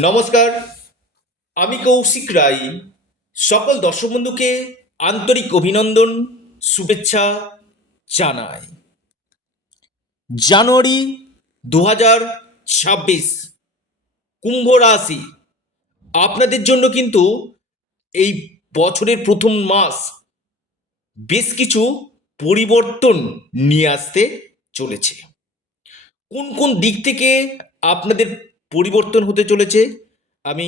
নমস্কার, আমি কৌশিক রায়। সকল দর্শক বন্ধুকে আন্তরিক অভিনন্দন, শুভেচ্ছা জানাই। জানুয়ারি 2026, কুম্ভ রাশি আপনাদের জন্য কিন্তু এই বছরের প্রথম মাস বেশ কিছু পরিবর্তন নিয়ে আসতে চলেছে। কোন কোন দিক থেকে আপনাদের পরিবর্তন হতে চলেছে আমি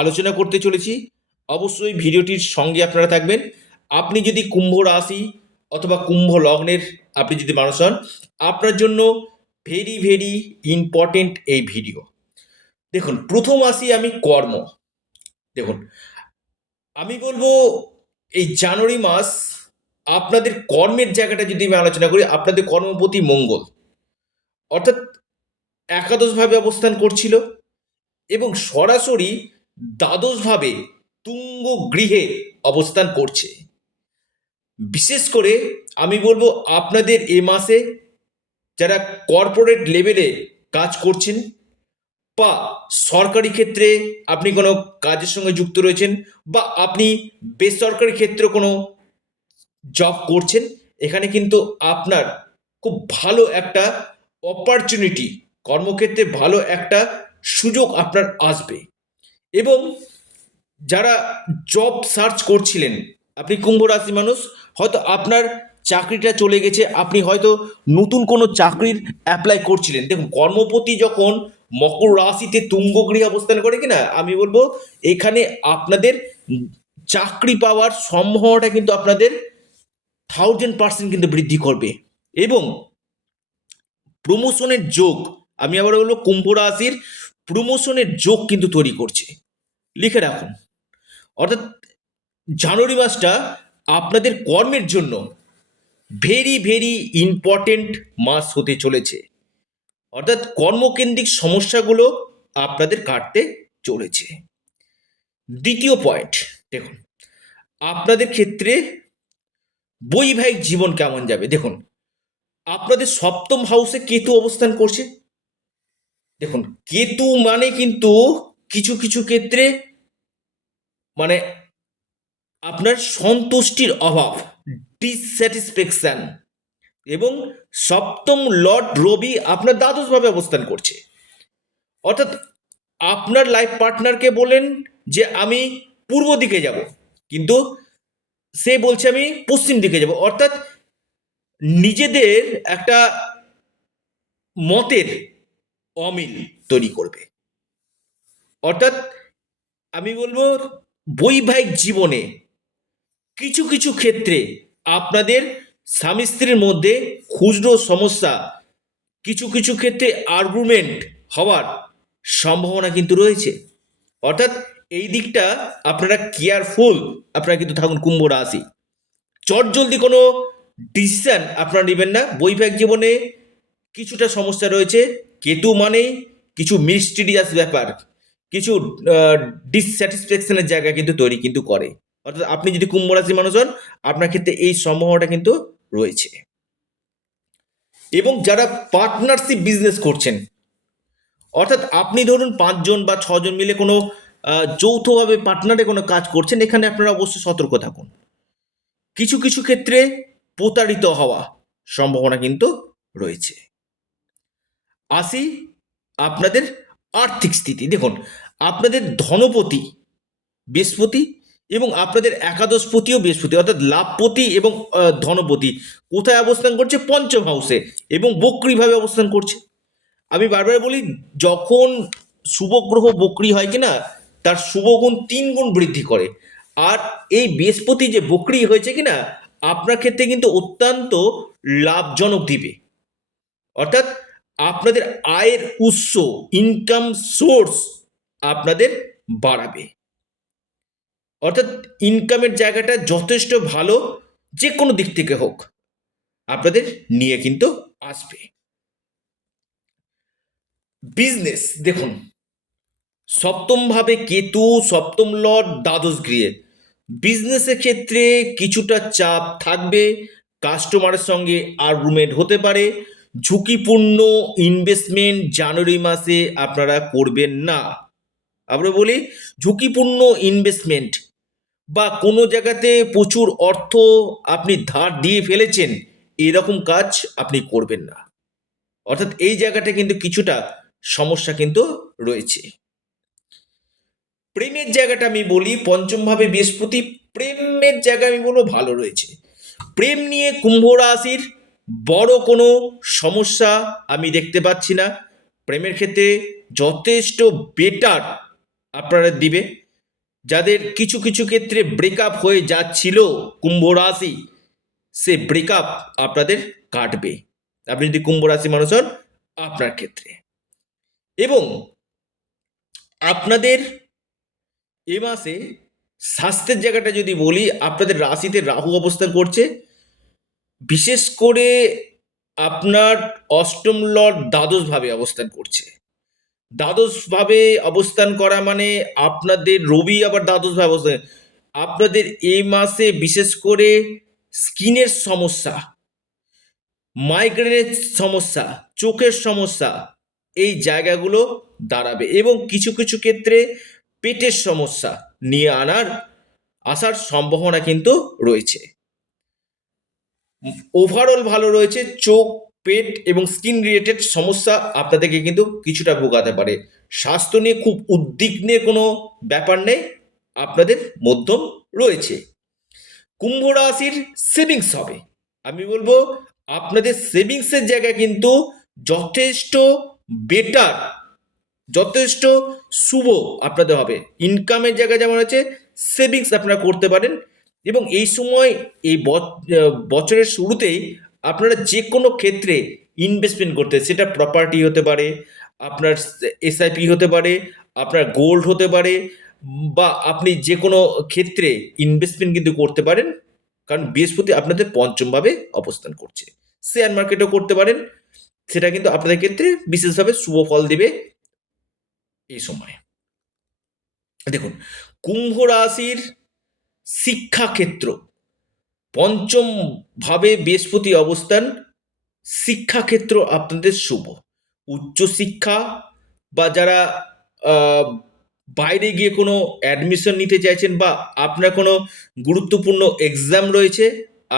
আলোচনা করতে চলেছি। অবশ্যই ভিডিওটির সঙ্গে আপনারা থাকবেন। আপনি যদি কুম্ভ রাশি অথবা কুম্ভ লগ্নের আপনি যদি মানুষ হন, আপনার জন্য ভেরি ভেরি ইম্পর্টেন্ট এই ভিডিও। দেখুন, প্রথম আসি আমি কর্ম। দেখুন, আমি বলবো এই জানুয়ারি মাস আপনাদের কর্মের জায়গাটা যদি আমি আলোচনা করি, আপনাদের কর্মপতি মঙ্গল অর্থাৎ একাদশভাবে অবস্থান করছিল এবং সরাসরি দ্বাদশভাবে তুঙ্গ গৃহে অবস্থান করছে। বিশেষ করে আমি বলবো আপনাদের এ মাসে যারা কর্পোরেট লেভেলে কাজ করছেন বা সরকারি ক্ষেত্রে আপনি কোনো কাজের সঙ্গে যুক্ত রয়েছেন বা আপনি বেসরকারি ক্ষেত্রে কোনো জব করছেন, এখানে কিন্তু আপনার খুব ভালো একটা অপরচুনিটি, কর্মক্ষেত্রে ভালো একটা সুযোগ আপনার আসবে। এবং যারা জব সার্চ করছিলেন, আপনি কুম্ভ রাশি মানুষ, হয়তো আপনার চাকরিটা চলে গেছে, আপনি হয়তো নতুন কোনো চাকরির অ্যাপ্লাই করছিলেন। দেখুন, কর্মপতি যখন মকর রাশিতে তুঙ্গ গৃহে অবস্থান করে কিনা, আমি বলবো এখানে আপনাদের চাকরি পাওয়ার সম্ভাবনাটা কিন্তু আপনাদের 1000% কিন্তু বৃদ্ধি করবে এবং প্রমোশনের যোগ, আমি আবার বলবো কুম্ভ রাশির প্রমোশনের যোগ কিন্তু তৈরি করছে। লিখে রাখুন। অর্থাৎ জানুয়ারি মাসটা আপনাদের কর্মের জন্য ভেরি ভেরি ইম্পর্টেন্ট মাস হতে চলেছে। অর্থাৎ কর্মকেন্দ্রিক সমস্যাগুলো আপনাদের কাটতে চলেছে। দ্বিতীয় পয়েন্ট, দেখুন আপনাদের ক্ষেত্রে বৈবাহিক জীবন কেমন যাবে। দেখুন, আপনাদের সপ্তম হাউসে কেতু অবস্থান করছে। দেখুন, কেতু মানে কিন্তু কিছু কিছু ক্ষেত্রে মানে আপনার সন্তুষ্টির অভাব, ডিসস্যাটিসফ্যাকশন। এবং সপ্তম লর্ড রবি আপনার দ্বাদশভাবে অবস্থান করছে। অর্থাৎ আপনার লাইফ পার্টনারকে বলেন যে আমি পূর্ব দিকে যাব, কিন্তু সে বলছে আমি পশ্চিম দিকে যাব। অর্থাৎ নিজেদের একটা মতের অমিল তৈরি করবে। অর্থাৎ আমি বলবো বৈবাহিক জীবনে কিছু কিছু ক্ষেত্রে আপনাদের স্বামী স্ত্রীর মধ্যে খুচরো সমস্যা, কিছু কিছু ক্ষেত্রে আর্গুমেন্ট হওয়ার সম্ভাবনা কিন্তু রয়েছে। অর্থাৎ এই দিকটা আপনারা কেয়ারফুল আপনারা কিন্তু থাকুন কুম্ভ রাশি। চটজলদি কোনো ডিসিশন আপনারা নেবেন না। বৈবাহিক জীবনে কিছুটা সমস্যা রয়েছে। কেতু মানে কিছু মিস্টিরিয়াস ব্যাপার, কিছু ডিসস্যাটিসফ্যাকশনের জায়গা কিন্তু তৈরি কিন্তু করে। অর্থাৎ আপনি যদি কুম্ভ রাশি মানুষ হন, আপনার ক্ষেত্রে এই সম্ভাবনাটা কিন্তু রয়েছে। এবং যারা পার্টনারশিপ বিজনেস করছেন, অর্থাৎ আপনি ধরুন 5 জন বা 6 জন মিলে কোনো যৌথভাবে পার্টনারে কোনো কাজ করছেন, এখানে আপনারা অবশ্যই সতর্ক থাকুন। কিছু কিছু ক্ষেত্রে প্রতারিত হওয়া সম্ভাবনা কিন্তু রয়েছে। আসি আপনাদের আর্থিক স্থিতি। দেখুন, আপনাদের ধনপতি বৃহস্পতি এবং আপনাদের একাদশপতিও বৃহস্পতি, অর্থাৎ লাভপতি এবং ধনপতি কোথায় অবস্থান করছে? পঞ্চম হাউসে এবং বক্রিভাবে অবস্থান করছে। আমি বারবার বলি, যখন শুভ গ্রহ বক্রি হয় কিনা, তার শুভগুণ 3 গুণ বৃদ্ধি করে। আর এই বৃহস্পতি যে বক্রি হয়েছে কিনা, আপনার ক্ষেত্রে কিন্তু অত্যন্ত লাভজনক দিবে। অর্থাৎ আপনাদের আয়ের উৎস, ইনকাম সোর্স আপনাদের বাড়াবে। অর্থাৎ ইনকামের জায়গাটা যথেষ্ট ভালো, যে কোনো দিক থেকে হোক আপনাদের নিয়ে কিন্তু আসবে। বিজনেস, দেখুন সপ্তমভাবে কেতু, সপ্তম লর্ড দ্বাদশ গৃহে, বিজনেসের ক্ষেত্রে কিছুটা চাপ থাকবে। কাস্টমারের সঙ্গে আর্গুমেন্ট হতে পারে। ঝুঁকিপূর্ণ ইনভেস্টমেন্ট জানুয়ারি মাসে আপনারা করবেন না। আমরা বলি ঝুঁকিপূর্ণ ইনভেস্টমেন্ট বা কোনো জায়গাতে প্রচুর অর্থ আপনি ধার দিয়ে ফেলেছেন, এরকম কাজ আপনি করবেন না। অর্থাৎ এই জায়গাটা কিন্তু কিছুটা সমস্যা কিন্তু রয়েছে। প্রেমের জায়গাটা আমি বলি পঞ্চমভাবে বৃহস্পতি, প্রেমের জায়গা আমি বলবো ভালো রয়েছে। প্রেম নিয়ে কুম্ভ রাশির বড় কোনো সমস্যা আমি দেখতে পাচ্ছি না। প্রেমের ক্ষেত্রে যথেষ্ট বেটার আপনারা দিবে। যাদের কিছু কিছু ক্ষেত্রে ব্রেকআপ হয়ে যাচ্ছিল কুম্ভ রাশি, সে ব্রেকআপ আপনাদের কাটবে আপনি যদি কুম্ভ রাশি মানুষ হন আপনার ক্ষেত্রে। এবং আপনাদের এ মাসে স্বাস্থ্যের জায়গাটা যদি বলি, আপনাদের রাশিতে রাহু অবস্থান করছে, বিশেষ করে আপনার অষ্টম লর্ড দ্বাদশভাবে অবস্থান করছে। দ্বাদশভাবে অবস্থান করা মানে আপনাদের রবি আবার দ্বাদশভাবে অবস্থান, আপনাদের এই মাসে বিশেষ করে স্কিনের সমস্যা, মাইগ্রেনের সমস্যা, চোখের সমস্যা, এই জায়গাগুলো দাঁড়াবে এবং কিছু কিছু ক্ষেত্রে পেটের সমস্যা নিয়ে আসার সম্ভাবনা কিন্তু রয়েছে। ওভারঅল ভালো রয়েছে। চোখ, পেট এবং স্কিন রিলেটেড সমস্যা আপনাদেরকে কিন্তু কিছুটা ভোগাতে পারে। স্বাস্থ্য নিয়ে খুব উদ্বিগ্নের কোনো ব্যাপার নেই, আপনাদের মধ্যম রয়েছে। কুম্ভ রাশির সেভিংস হবে, আমি বলবো আপনাদের সেভিংসের জায়গা কিন্তু যথেষ্ট বেটার, যথেষ্ট শুভ আপনাদের হবে। ইনকামের জায়গা যেমন আছে, সেভিংস আপনারা করতে পারেন। এবং এই সময় এই বছরের শুরুতেই আপনারা যে কোনো ক্ষেত্রে ইনভেস্টমেন্ট করতে, সেটা প্রপার্টি হতে পারে, আপনার এসআইপি হতে পারে, আপনার গোল্ড হতে পারে, বা আপনি যে কোনো ক্ষেত্রে ইনভেস্টমেন্ট কিন্তু করতে পারেন, কারণ বৃহস্পতি আপনাদের পঞ্চমভাবে অবস্থান করছে। শেয়ার মার্কেটও করতে পারেন, সেটা কিন্তু আপনাদের ক্ষেত্রে বিশেষভাবে শুভ ফল দিবে এই সময়। দেখুন, কুম্ভ রাশির শিক্ষাক্ষেত্র পঞ্চম ভাবে বৃহস্পতি অবস্থান, শিক্ষাক্ষেত্র আপনাদের শুভ। উচ্চশিক্ষা বা যারা আহ, বাইরে গিয়ে কোনো অ্যাডমিশন নিতে চাইছেন বা আপনার কোনো গুরুত্বপূর্ণ এক্সাম রয়েছে,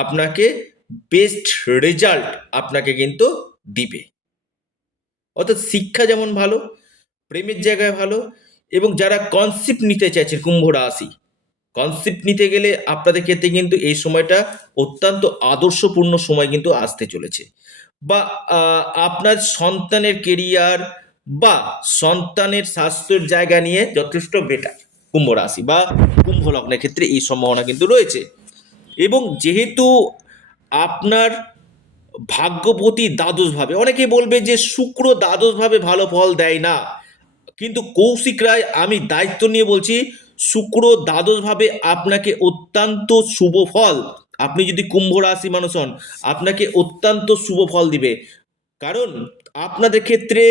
আপনাকে বেস্ট রেজাল্ট আপনাকে কিন্তু দিবে। অর্থাৎ শিক্ষা যেমন ভালো, প্রেমের জায়গায় ভালো। এবং যারা কনসেপ্ট নিতে চাইছেন কুম্ভ রাশি, কনসেপ্ট নিতে গেলে আপনাদের ক্ষেত্রে কিন্তু এই সময়টা অত্যন্ত আদর্শপূর্ণ সময় কিন্তু আসতে চলেছে। বা আপনার সন্তানের কেরিয়ার বা সন্তানের স্বাস্থ্যের জায়গা নিয়ে যথেষ্ট বেটার কুম্ভ রাশি বা কুম্ভ লগ্নের ক্ষেত্রে এই সম্ভাবনা কিন্তু রয়েছে। এবং যেহেতু আপনার ভাগ্যপতি দ্বাদশভাবে, অনেকে বলবে যে শুক্র দ্বাদশভাবে ভালো ফল দেয় না, কিন্তু কৌশিক রায় আমি দায়িত্ব নিয়ে বলছি, শুক্র দ্বাদশভাবে আপনাকে অত্যন্ত শুভ ফল, আপনি যদি কুম্ভ রাশি মানুষ হন আপনাকে অত্যন্ত শুভ ফল দিবে। কারণ আপনাদের ক্ষেত্রে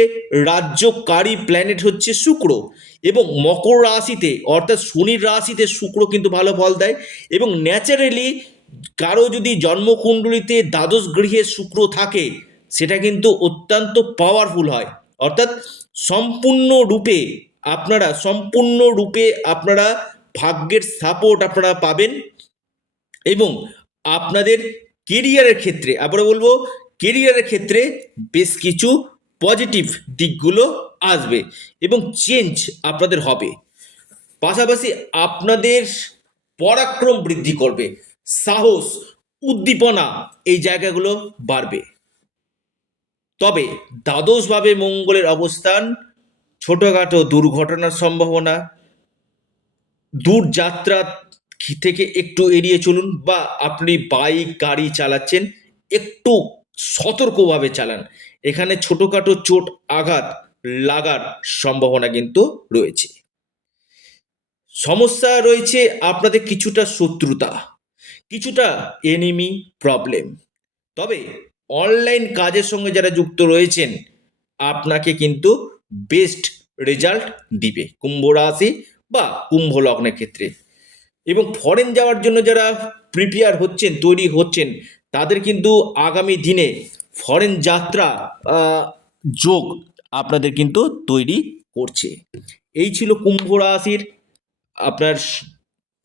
রাজ্যকারী প্ল্যানেট হচ্ছে শুক্র, এবং মকর রাশিতে অর্থাৎ শনির রাশিতে শুক্র কিন্তু ভালো ফল দেয়। এবং ন্যাচারালি কারো যদি জন্মকুণ্ডলিতে দ্বাদশ গৃহে শুক্র থাকে, সেটা কিন্তু অত্যন্ত পাওয়ারফুল হয়। অর্থাৎ সম্পূর্ণরূপে আপনারা ভাগ্যের সাপোর্ট আপনারা পাবেন। এবং আপনাদের কেরিয়ারের ক্ষেত্রে আবার বলবো, কেরিয়ারের ক্ষেত্রে বেশ কিছু পজিটিভ দিকগুলো আসবে এবং চেঞ্জ আপনাদের হবে। পাশাপাশি আপনাদের পরাক্রম বৃদ্ধি করবে, সাহস, উদ্দীপনা, এই জায়গাগুলো বাড়বে। তবে দ্বাদশভাবে মঙ্গলের অবস্থান ছোটোখাটো দুর্ঘটনার সম্ভাবনা, দূর যাত্রা থেকে একটু এড়িয়ে চলুন, বা আপনি বাইক গাড়ি চালাচ্ছেন একটু সতর্কভাবে চালান, এখানে ছোটোখাটো চোট আঘাত লাগার সম্ভাবনা কিন্তু রয়েছে। সমস্যা রয়েছে আপনাদের কিছুটা শত্রুতা, কিছুটা এনিমি প্রবলেম। তবে অনলাইন কাজের সঙ্গে যারা যুক্ত রয়েছেন আপনাকে কিন্তু বেস্ট রেজাল্ট দিবে কুম্ভ রাশি বা কুম্ভ লগ্নের ক্ষেত্রে। এবং ফরেন যাওয়ার জন্য যারা প্রিপেয়ার হচ্ছেন, তৈরি হচ্ছেন, তাদের কিন্তু আগামী দিনে ফরেন যাত্রা যোগ আপনাদের কিন্তু তৈরি করছে। এই ছিল কুম্ভ রাশির আপনার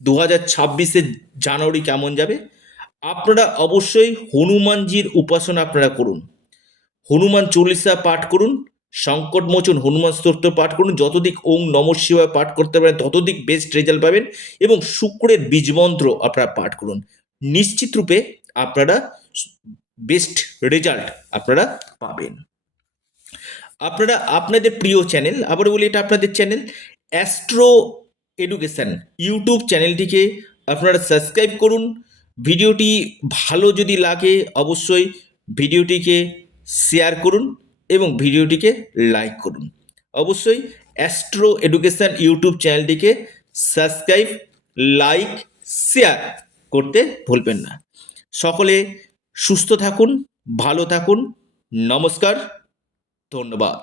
2026-এর জানুয়ারি কেমন যাবে। আপনারা অবশ্যই হনুমানজির উপাসনা আপনারা করুন, হনুমান চল্লিশা পাঠ করুন, সংকটমোচন হনুমান স্তোত্র পাঠ করুন, যতদিক ওং নমঃ শিবায় পাঠ করতে পারেন ততদিক বেস্ট রেজাল্ট পাবেন, এবং শুক্রের বীজমন্ত্র আপনারা পাঠ করুন, নিশ্চিত রূপে আপনারা বেস্ট রেজাল্ট আপনারা পাবেন। আপনারা আপনাদের প্রিয় চ্যানেল, আবার বলি এটা আপনাদের চ্যানেল অ্যাস্ট্রো এডুকেশন ইউটিউব চ্যানেলটিকে আপনারা সাবস্ক্রাইব করুন। ভিডিওটি ভালো যদি লাগে অবশ্যই ভিডিওটিকে শেয়ার করুন এবং ভিডিওটিকে লাইক করুন। অবশ্যই অ্যাস্ট্রো এডুকেশন ইউটিউব চ্যানেলটিকে সাবস্ক্রাইব, লাইক, শেয়ার করতে ভুলবেন না। সকলে সুস্থ থাকুন, ভালো থাকুন, নমস্কার, ধন্যবাদ।